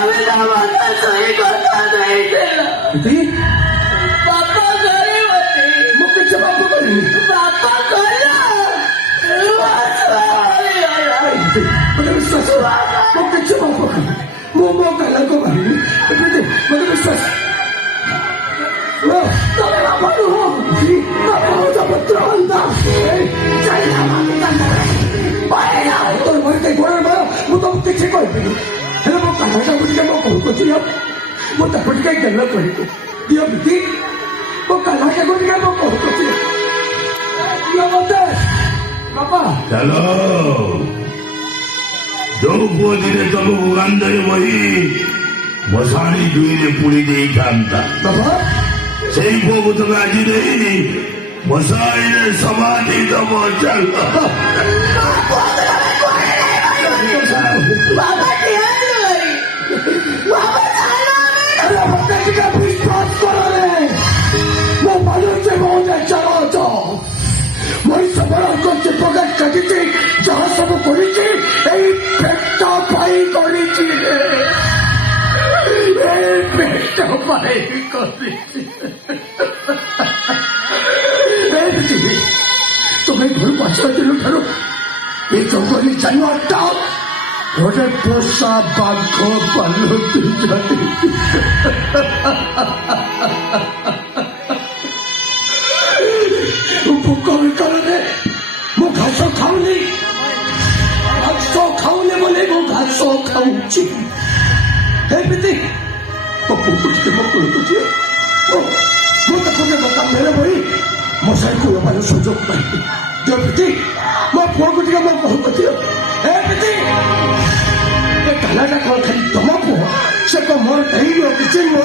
ବିନା ମନା ସହି କଥା ଦେଇଥିଲା। ବାପା କରିବନି। ମୁଁ କିଛି ବାପ କରିନି। ବାପା କହିଲା ମୋତେ ବିଶ୍ୱାସ ମୁଁ କିଛି ବାପ କରିନି। ମୁଁ ମୋ କାଲାକୁ ମାରିନି। ମୋତେ ବିଶ୍ୱାସ ତମେ ବାପା ନୁହଁ। ବାପା ହଉଛ ପୁତ୍ର ହନ୍ତା। ତୋର ଘରେ କେହି ଗୋଡ଼ ମାର ମୁଁ ତମକୁ କିଛି କହିବିନି। ହେଲେ ମୋ କାଲାଟାକୁ ଟିକେ ମୋ କହୁଛି ମୁଁ ତାକୁ ଟିକେ ଗେଲ କରିବି ଦିଅ ବିଧି। ମୋ କାଲାଟାକୁ ଟିକେ ମୋ କହୁଛି ଦିଅ ମତେ ବାପା। ଚାଲ ଯୋଉ ପୁଅ ଦିନେ ତମକୁ କାନ୍ଧରେ ବହି ମଶାଣି ଦୁଇରେ ପୁଣି ଦେଇଥାନ୍ତା ବାପା ସେଇ ପୁଅକୁ ତମେ ଆଜି ଦେଇନି ମଶାଣିରେ ସମାଧି ଦବ। ଚାଲ ବାବା ମତେ ଟିକେ ବିଶ୍ୱାସ କରରେ। ମୋ ମାନୁଛି ବହୁତ ଚାଲଛ ମଣିଷ ବଳଙ୍କ ଜୀବକା କାଟିଛି ଯାହା ସବୁ କରିଛି ଏଇ ପେଟ ପାଇଁ କରିଛି। ଏଇ ପେଟ ପାଇଁ କରିଛି। ତୁମେ ଘରକୁ ଆସିବା ଦିନ ଠାରୁ ଏ ଜଙ୍ଗଲୀ ଜାନୁଆରଟା ଗୋଟେ ପୋଷା ବାଘ ପାଲଟି ଯାଇଛି। ଭୋକ କାରଣରେ ମୁଁ ଘାସ ଖାଉନି। ଘାସ ଖାଉନି ବୋଲି ମୁଁ ଘାସ ଖାଉଛି। ଏମିତି ମୋ ପୁଅକୁ ଟିକେ ମୋ କୋଳକୁ ଦିଅ। ମୁଁ ତାକୁ ମୋ କାମରେ ବହି ମଶାଇ କୋଳବାର ସୁଯୋଗ ପାଇବି। ଯେମିତି ମୋ ପୁଅକୁ ଟିକେ ମୋ କୋଳକୁ ଦିଅ। ଏମିତି ଏ କାଲାଟା କ'ଣ ଖାଲି ତମ ପୁଅ? ସେ ତ ମୋର ହେଇନ କିଛି ନୁହଁ।